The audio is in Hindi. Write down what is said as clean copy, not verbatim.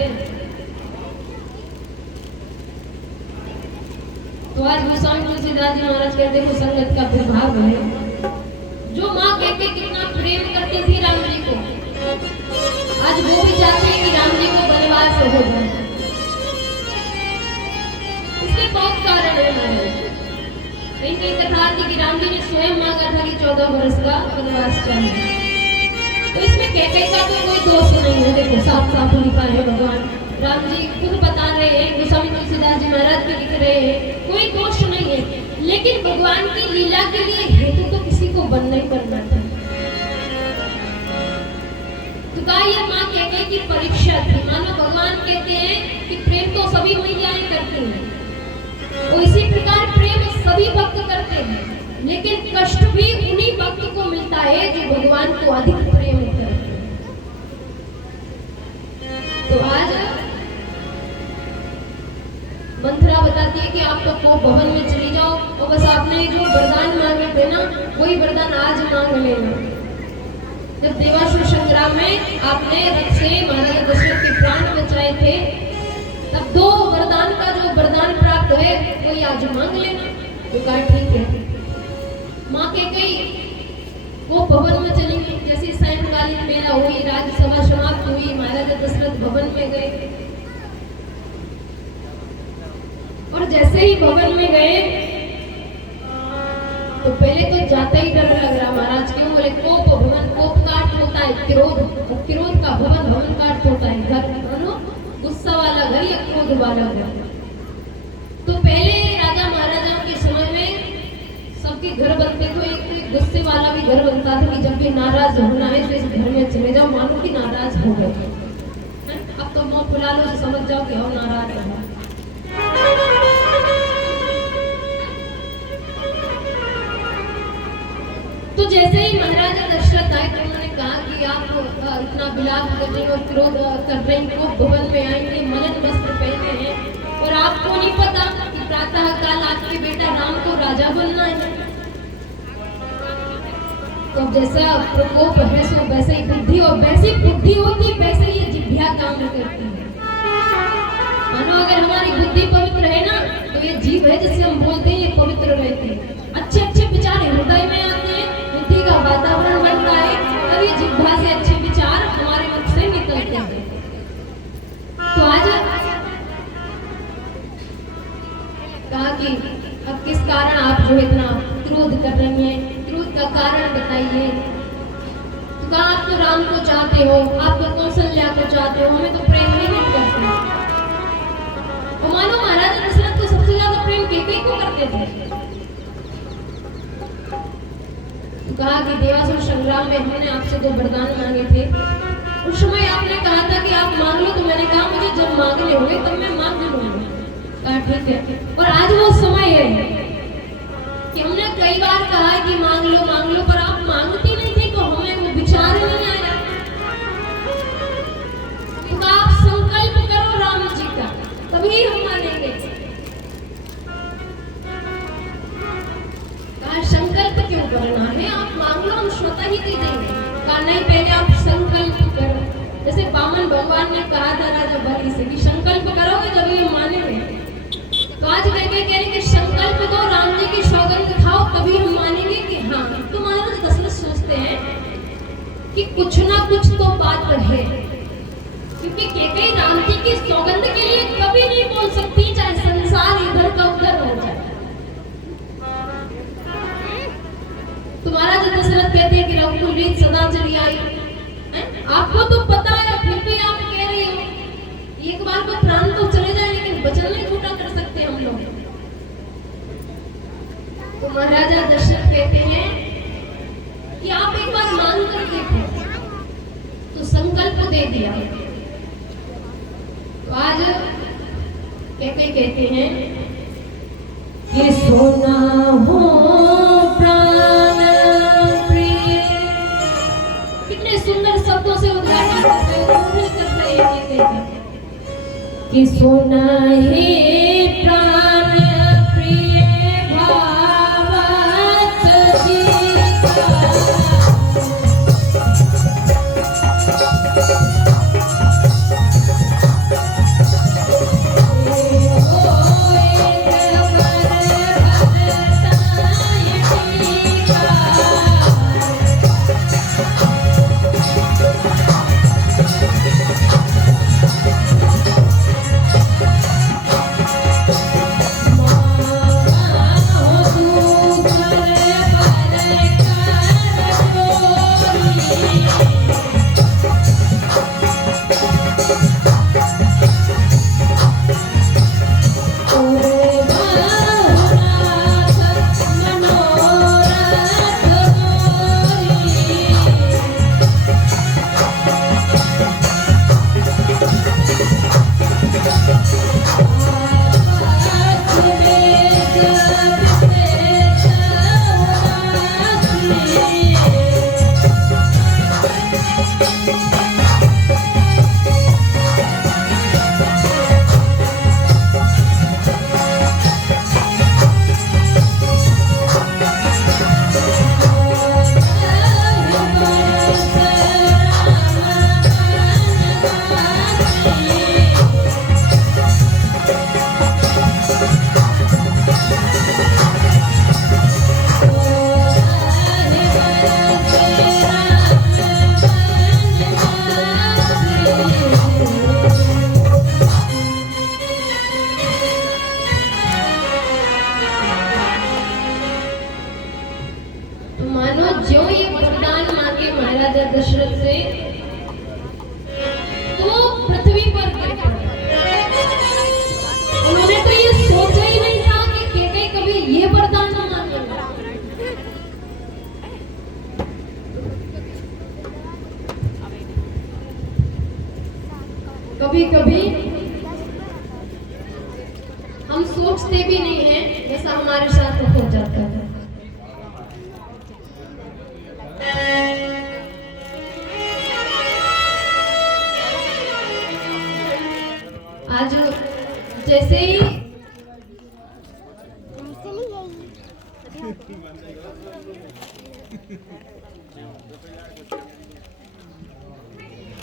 है। तो आज गोस्वामी तुलसीदास जी महाराज कहते हैं संगत का प्रभाव है। जो माँ कहते कितना प्रेम करती थी राम जी को, आज वो भी चाहते हैं कि राम जी को वनवास हो जाए। इसके बहुत कारण है। इनकी कथा थी कि राम जी ने स्वयं मांगा था कि 14 वर्ष का वनवास चाहिए। तो इसमें कैकेयी का तो कोई दोष नहीं है। देखो साफ साफ लिखा है, भगवान राम जी खुद बता रहे हैं, गोस्वामी तुलसीदास जी महाराज भी लिख रहे हैं, कोई दोष नहीं है। लेकिन भगवान की लीला के लिए हेतु तो किसी को बनना ही करना था। तो कहा ये माँ कैकेयी की परीक्षा थी। मानो भगवान कहते हैं कि प्रेम तो सभी मैयाएं करती हैं और इसी प्रकार प्रेम सभी भक्त करते हैं, लेकिन कष्ट भी उन्हीं भक्त को मिलता है जो भगवान को अधिक प्रेम करते हैं। तो आज मंथरा बताती है कि आप तो भवन में चली जाओ और बस आपने जो वरदान मांगे थे ना, वही वरदान आज मांग लेना। जब देवासुर संग्राम में आपने रथ से महाराजा दशरथ के प्राण बचाए थे, तब 2 वरदान का जो वरदान प्राप्त है वही आज मांग लेना। तो कहा ठीक है। माँ कैकेयी वो भवन में चली गई। जैसे सायंकालीन मेला हुई, राज्यसभा समाप्त हुई, महाराजा दशरथ भवन में गए और जैसे ही भवन में गए तो पहले तो जाता ही डर लग रहा महाराज। क्यों? बोले कोप भवन, कोप का अर्थ होता है क्रोध, और क्रोध का भवन, भवन का अर्थ होता है घर। मानो गुस्सा वाला घर या क्रोध वाला घर। तो पहले राजा महाराजाओं के समय में सबके घर बनते थे, एक गुस्से वाला भी घर बनता था कि जब भी नाराज होना है तो इस घर में चले जाओ, मानो कि नाराज हो गए। अब तो मुंह फुला लो, समझ जाओ कि हम नाराज हैं। तो जैसे ही महाराजा दशरथ आए तो उन्होंने कहा कि आप इतना विलाप कर रहे हो, क्रोध कर रहे हो, भवन में आएंगे, मलिन वस्त्र पहने हैं और आपको नहीं पता कि प्रातः काल आपके बेटा राम को राजा बनना है। तो जैसा प्रकोप है सो वैसे ही बुद्धि, और वैसी बुद्धि होती वैसे ये जिह्वा काम करती है। मानो अगर हमारी बुद्धि पवित्र है ना, तो ये जीभ है जिससे हम बोलते हैं ये पवित्र रहती है। अच्छे अच्छे विचार हृदय में आते हैं, बुद्धि का वातावरण बनता है, और ये जिह्वा से अच्छे विचार हमारे मुख से निकलते हैं। तो आज कहा कि अब किस कारण आप जो इतना क्रोध कर रही हैं, क्रोध का कारण बताइए। तो कहा आप तो राम को चाहते हो, आप तो कौशल्या को चाहते हो, हमें तो प्रेम नहीं करते। और मानो महाराजा दशरथ को सबसे ज्यादा प्रेम कैकेयी को करते थे। तो कहा कि देवासुर संग्राम में हमने आपसे 2 वरदान मांगे थे। उस समय आपने कहा था कि आप मांग लो, तो मैंने कहा मुझे जब मांगने होंगे तब मैं मांग लूंगा। कहा ठीक है। और आज वो समय है कि हमने कई बार कहा कि मांग लो, पर आप मांगती नहीं थी, तो हमें वो विचार ही नहीं आया। तो आप संकल्प करो राम जी का, तभी हम मानेंगे। कहा संकल्प क्यों करना है, आप मांग लो, हम स्वतः ही दे देंगे। कहा नहीं, पहले आप संकल्प करो। जैसे वामन भगवान ने कहा था राजा बलि से कि संकल्प करोगे जब ये मानेंगे। तो आज कैकेयी कह रही कि संकल्प दो, राम जी की सौगंध खाओ, तभी हम मानेंगे कि हाँ। तो महाराज दशरथ सोचते हैं कि कुछ ना कुछ तो बात है, क्योंकि कैकेयी राम जी की सौगंध के लिए कभी नहीं बोल सकती, चाहे संसार इधर का उधर हो जाए। तो महाराज दशरथ कहते हैं कि रघुकुल रीत सदा चली आई। आपको तो पता है, फिर भी आप कह रही हो। एक बार को प्राण तो चले जाए, लेकिन वचन नहीं झूठा कर सकते हम लोग। तो महाराजा दशरथ कहते हैं कि आप एक बार मांग कर देखो। तो संकल्प दे दिया। तो आज कैकेयी कहते हैं कि सोना हो प्राण प्रिय। कितने सुंदर शब्दों से उद्घाटन कर रहे हैं कि सोना है प्राण प्रिय भावत जी का। कभी हम सोचते भी नहीं हैं, ऐसा हमारे साथ हो जाता है। आज जैसे ही